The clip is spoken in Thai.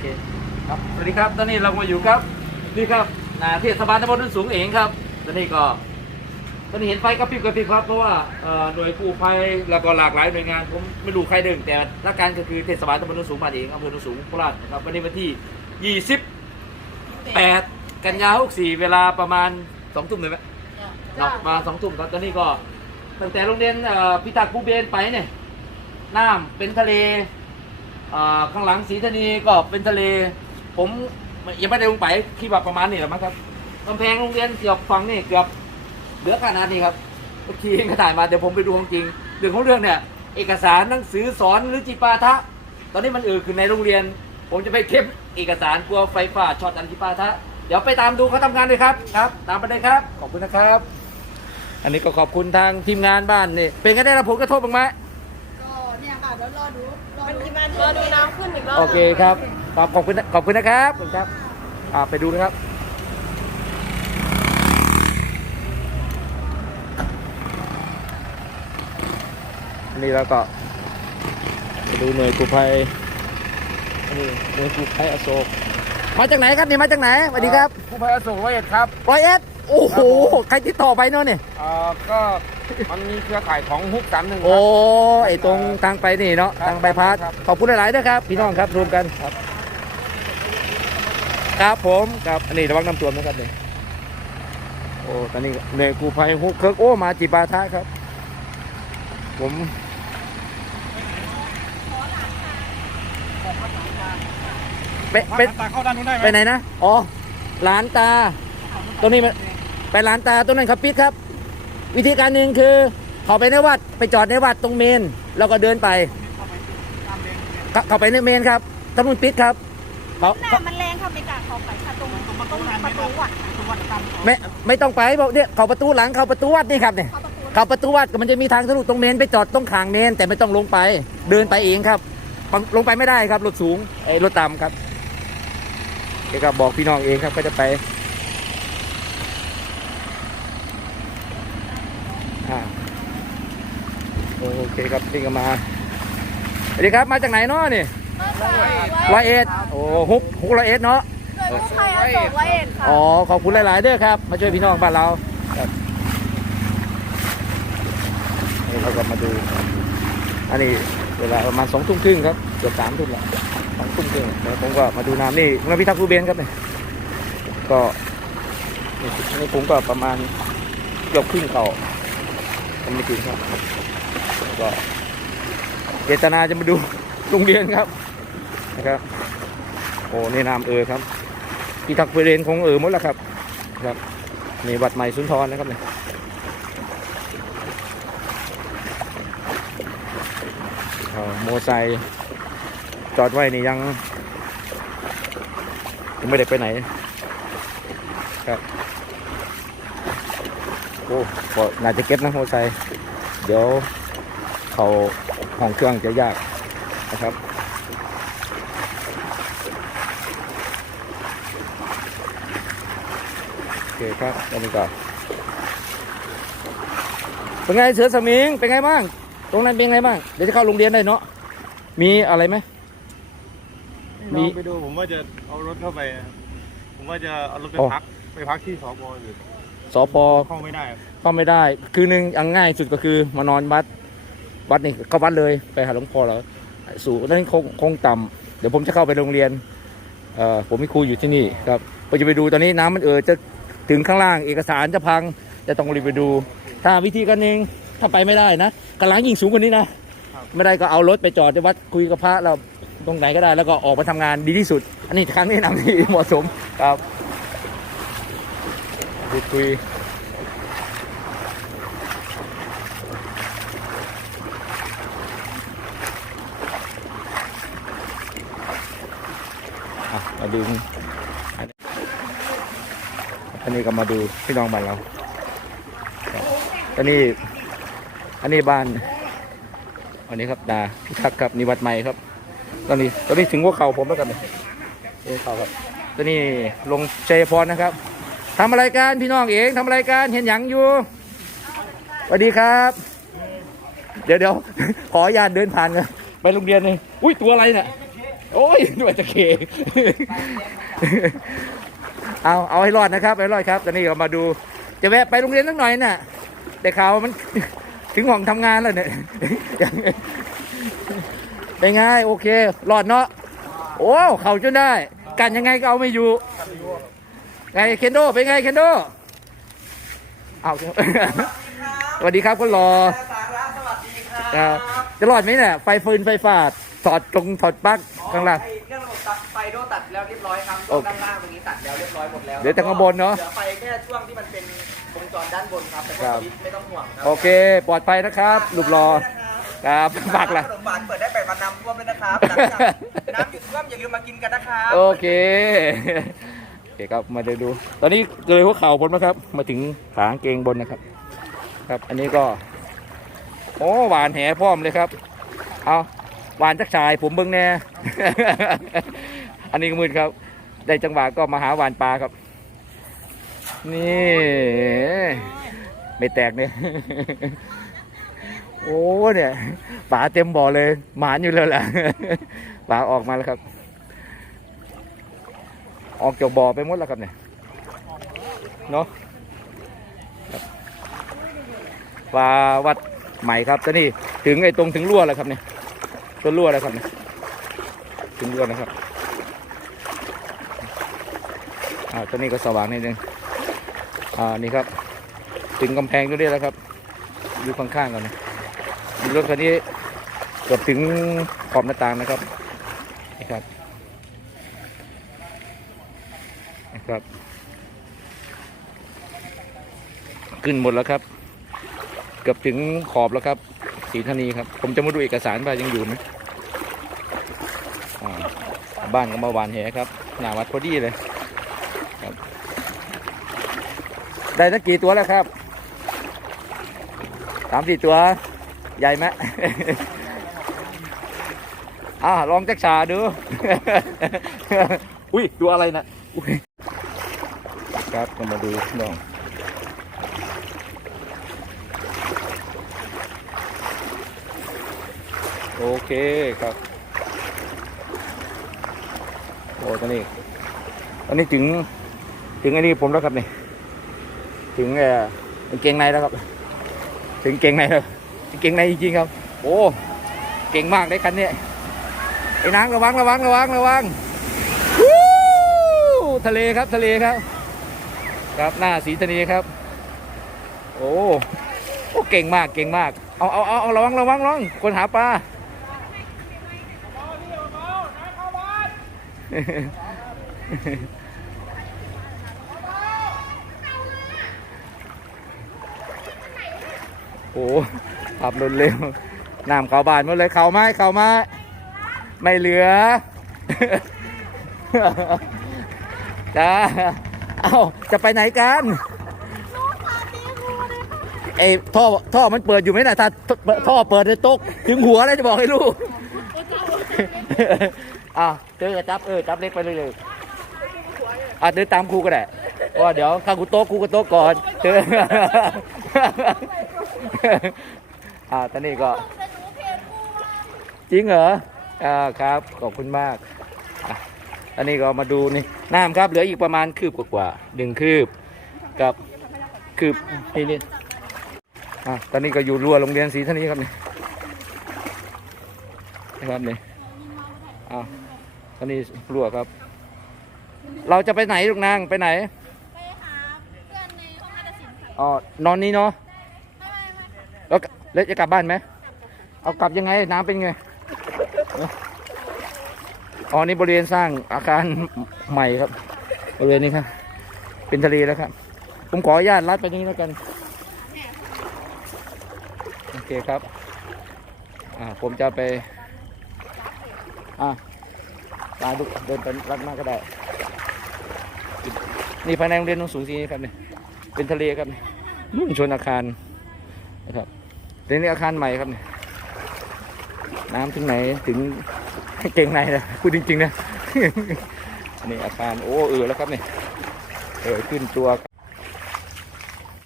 เคครับสวัสดีครับตอนนี้เรามาอยู่ครับ นี่ครับนาเทศบาลตำบลนุ่นสูงเองครับตอนนี้ก็ตอนนี้เห็นไฟกระพริบกระพริบครับเพราะว่าเอ่อหน่วยกู้ภัยแล้วก็หลากหลายหน่วยงานผมไม่รู้ใครดึงแต่ละการก็คือเทศบาลตำบลนุ่นสูงบ้านเองอำเภอนุ่นสูงโคราชนะครับวันนี้วันที่ 28 กันยา64เวลาประมาณ2ทุ่มเลยไหมครับมาสองทุ่มครับตอนนี้ก็ตั้งแต่โรงเรียนเอ่อพิทักษ์ภูเบนไปเนี่ยน้ำเป็นทะเลอ่า ข้างหลังศรีธนีก็เป็นทะเล ผมยังไม่ได้ลงไปคิดว่าประมาณนี้แหละมั้งครับกำแพงโรงเรียนเกือบฝั่งนี่เกือบเหลือขนาดนี้ครับเมื่อกี้ก็ถ่ายมาเดี๋ยวผมไปดูของจริงเรื่องของเรื่องเนี่ย เอกสารหนังสือสอนหรือจิปาทะ ตอนนี้มันเออคือในโรงเรียน ผมจะไปเก็บเอกสารกลัวไฟฟ้าช็อตอันจิปาทะเดี๋ยวไปตามดูเขาทำงานเลยครับครับ ตามไปเลยครับขอบคุณนะครับ อันนี้ก็ขอบคุณทางทีมงานบ้านนี่เป็นกันได้รับผลกระทบบ้างไหม ก็เนี่ยค่ะเดี๋ยว รอดูรอมันดูที่บ้านรอดูน้ำขึ้นอีกรอบโอเคครับครับขอบคุณขอบคุณนะครับขอบคุณครับอ่าไปดูนะครับอันนี้เราก็ไปดูหน่วยกู้ภัยอันนี้หน่วยกู้ภัยอโศกมาจากไหนครับนี่มาจากไหนสวัสดีครับผู้ภัยอโศกร้อยเอ็ดครับร้อยเอ็ดโอ้โหครับผมใครติดต่อไปเนาะเนี่ยเอ่อก็ มันมีเครือข่ายของฮุกสามหนึ่ง โอ้ไอตรงทางไปนี่เนาะครับทางใบพัดครับ ขอบคุณหลายๆด้วยครับ พี่น้องครับรวมกันครับ ครับผมครับอันนี้ระวังน้ำท่วมนะครับเนี่ยโอ้ตอนนี้หน่วยกู้ภัยฮุกเคิร์กโอ้มาจิปาทะครับ ผมไปไป ตาเข้าด้านนู้นได้ไหมไปไหนนะ อ๋อ หลานตา ตรงนี้มันไปหลานตาตรงนั้นครับปิดครับ วิธีการหนึ่งคือเข้าไปในวัดไปจอดในวัดตรงเมน แล้วก็เดินไปเข้าเข้าไปในเมนครับถนนปิดครับเขาหน้ามันแรงค่ะไม่กล้าเข้าไปค่ะตรงตรงประตูประตูวัดไม่ไม่ต้องไปบอกเนี่ยเข้าประตูหลังเข้าประตูวัดนี่ครับเนี่ยเข้าประตูเข้าประตูวัดก็มันจะมีทางทะลุตรงเมนไปจอดตรงขางเมนแต่ไม่ต้องลงไป เดินไปเองครับ ลงไปไม่ได้ครับรถสูงไอ้รถต่ำครับเดี๋ยวก็บอกพี่น้องเองครับก็จะไป อ่าโอ เคครับนี่ก็มาสวัสดีครับมาจากไหนเนาะนี่ร้อยเอ็ดโอ้ฮุกฮุกร้อยเอ็ดเนาะโดยผู้ภัยอโศกร้อยเอ็ดค่ะอ๋อขอบคุณหลายๆเด้อครับ มาช่วยพี่น้องบ้านเราครับนี่เราก็มาดู อันนี้เวลาประมาณสองทุ่มครึ่งครับเกือบสามทุ่มแล้วสองทุ่มครึ่งแล้วผมก็มาดูน้ำนี่เมื่อพิทักษ์รูเบนครับเนี่ยก็นี่นี่ผมก็ประมาณเกือบครึ่งเข่าผมไม่ถึงครับแล้ว ก็เจตนาจะมาดูโรงเรียนครับนะครับ โอ้นี่น้ำเออครับพิทักษ์บริเวณคงเออหมดแล้วครับครับนี่วัดใหม่สุนทรนะครับเนี่ยโมไซค์จอดไว้นี่ยังยังไม่ได้ไปไหนครับโอ้น่าจะเก็บนะโมไซค์เดี๋ยว เขาห้องเครื่องจะยากนะครับโอเคครับตอนนี้ก็เป็นไงเสือสมิงเป็นไงบ้าง ตรงนั้นเป็นไงบ้างเดี๋ยวจะเข้าโรงเรียนได้เนาะมีอะไรไหมมีลองไปดูผมว่าจะเอารถเข้าไปครับผมว่าจะเอารถไปอ๋อพักไปพักที่สพหรือสพเข้าไม่ได้ครับเข้าไม่ได้ คือหนึ่งอังง่ายสุดก็คือมานอนวัด วัดนี่เข้าวัดเลยไปหาหลวงพ่อแล้วสู่นั่นคงคงต่ำเดี๋ยวผมจะเข้าไปโรงเรียนเอ่อผมมีครูอยู่ที่นี่ครับผมจะไปดูตอนนี้น้ำมันเออจะถึงข้างล่างเอกสารจะพังจะต้องรีบไปดู ถ้าวิธีการหนึ่งถ้าไปไม่ได้นะกระล้างยิงสูงกว่านี้นะไม่ได้ก็เอารถไปจอดที่วัดคุยกับพระเราตรงไหนก็ได้แล้วก็ออกมาทำงานดีที่สุด อันนี้ครั้งแนะนำที่เหมาะสมครับพูดคุย มาดูอันนี้อันนี้ก็มาดูพี่น้องบ้านเราอันนี้อันนี้บ้านอันนี้ครับดาพิทักษ์ครับนิวัดใหม่ครับ ตอนนี้ตอนนี้ถึงหัวเข่าผมแล้วกันเนี่ยหัวเข่าครับตอนนี้ลงชัยพรนะครับทำอะไรกันพี่น้องเองทำอะไรกันเห็นหยังอยู่สวัสดีครับ เดี๋ยวเดี๋ยวขออนุญาตเดินผ่านกันไปโรงเรียนเลยอุ้ยตัวอะไรเนี่ย โอ้ยด้วยตะเคเอาเอาให้รอดนะครับเอาให้รอดครับตอนนี้เรามาดู จะแวะไปโรงเรียนสักหน่อยน่ะ แต่ข่าวมันถึงห้องทำงานแล้วเนี่ยเป็นไงโอเครอดเนาะโอ้เข่าจนได้ กันยังไงก็เอาไม่อยู่ ไงเคนโดเป็นไงเคนโดเอาสวัสดีครับคุณรอสาระสวัสดีคครัรับจะรอดไหมเนี่ยไฟฟืนไฟฟาด ถอดตรงถอดปลั๊กข้างล่าง ไอ้เครื่องระบบตัดไฟโดนตัดแล้วเรียบร้อยครับโอเคด้านล่างตรงนี้ตัดแล้วเรียบร้อยหมดแล้วเหลือแต่ข้างบนเนอะเหลือไฟแค่ช่วงที่มันเป็นวงจรด้านบนครับแต่ครัว่าบสวิตช์ไม่ต้องห่วงครัโอเค ปลอดภัยนะครับลูกรอครับฝากละละ ขนมหวานเปิดได้แปดวันน้ำท่วมเลยนะครับหลังจากน้ำหยุดท่วมอย่าลืมมากินกันนะครับโอเค โอเคครับ มาดูดู ตอนนี้เลยหัวเข่าพ้นมาครับ มาถึงขากางเกงบนนะครับ ครับ อันนี้ก็ โอ้ หวานแหพร้อมเลยครับ เอา หวานจักชายผมเบิ้งแน่ อันนี้ก็มืดครับ ได้จังหวะก็มาหาหวานปลาครับ นี่ ไม่แตกเนี่ยโอ้เนี่ยปลาเต็มบ่อเลย หมานอยู่แล้วแหละปลาออกมาแล้วครับ ออกจากบ่อไปหมดแล้วครับเนี่ยเนาะปลาวัดใหม่ครับตอนนี้ถึงไอ้ตรงถึงรั่วแล้วครับเนี่ย ต้นรั่วแล้วครับถึงรั่วนะครับอ่าตอนนี้ก็สว่างนิดนึงอ่านี่ครับ ถึงกำแพงตรงนี้แล้วครับอยู่ข้างๆกันนะรถคันนี้เกือบถึงขอบหน้าต่างนะครับนี่ครับนะครับ ขึ้นหมดแล้วครับ เกือบถึงขอบแล้วครับ สีธานีครับ ผมจะมาดูเอกสารว่ายังอยู่ไหมอ่าบ้านก็มาหวานแหครับ หน้าวัดพอดีเลยครับ ได้ตั้งกี่ตัวแล้วครับสามสี่ตัว ใหญ่ไหมอ่าลองจักชาดู อุ้ย ตัวอะไรนะอุ้ยครับก็มาดูน้อง โอเคครับ โอ้ตอนนี้ตอนนี้ถึง ถึงไอ้นี่ผมแล้วครับนี่ ถึงเออเกงในแล้วครับ ถึงเกงในแล้วกางเกงในจริงๆครับ โอ้เก่งมากได้คันนี้ไอ้นางระวังระวังระวังระวังวู้ทะเลครับทะเลครับ ครับหน้าสีธานีครับ โอ้โอ้เก่งมากเก่งมาก เอาเอาเอาระวังระวังระวังคนหาปลา โอ้ขับรถเร็วน้ำเข้าบ้านหมดเลยเข้าไม้เข้าไม้ไม่เหลือจ้าเอาจะไปไหนกันไอ้ท่อท่อมันเปิดอยู่ไหมน่ะถ้าท่อเปิดในโต๊ะถึงหัวแล้วจะบอกให้ลูก อะเจอจับเออจับเล็กไปเลยเลยอะเดินตามครูก็ได้ว่าเดี๋ยวข้ากูโต๊ะครูก็โต๊ะก่อนเจออ่าตอนนี้ก็ จริงเหรออ่าครับ ขอบคุณมากอะอันนี้ก็มาดูนี่น้ำครับ เหลืออีกประมาณคืบกว่าหนึ่งคืบกับคืบนี่นี่อะตอนนี้ก็อยู่รั้วโรงเรียนศรีธานี้ครับนี่นะครับนี่ อะตอนนี้รั้วครับ เราจะไปไหนลูกนางไปไหนไปหาเพื่อนในห้องนาฏศิลป์ค่ะอ๋อนอนนี่เนาะไม่ไม่ไม่แล้วกแล้วจะกลับบ้านไหมเอากลับยังไงน้ำเป็นไงอ๋อนี่บริเวณสร้างอาคารใหม่ครับ บริเวณนี้ครับ เป็นทะเลแล้วครับ ผมขออนุญาตลัดไปนี้แล้วกัน โอเคครับ อ่าผมจะไป อ่าลาลูเดินไปลัดมากก็ได้ นี่ภายในโรงเรียนโนนสูงสีนี้ครับเนี่ยเป็นทะเลครับเนี่ยนู่นชนอาคารนะครับเป็นนี่อาคารใหม่ครับเนี่ยน้ำถึงไหนถึงเก่งในนะพูดจริงๆนะนนี้อาคารโอ้เออแล้วครับเนี่ยเออขึ้นตัว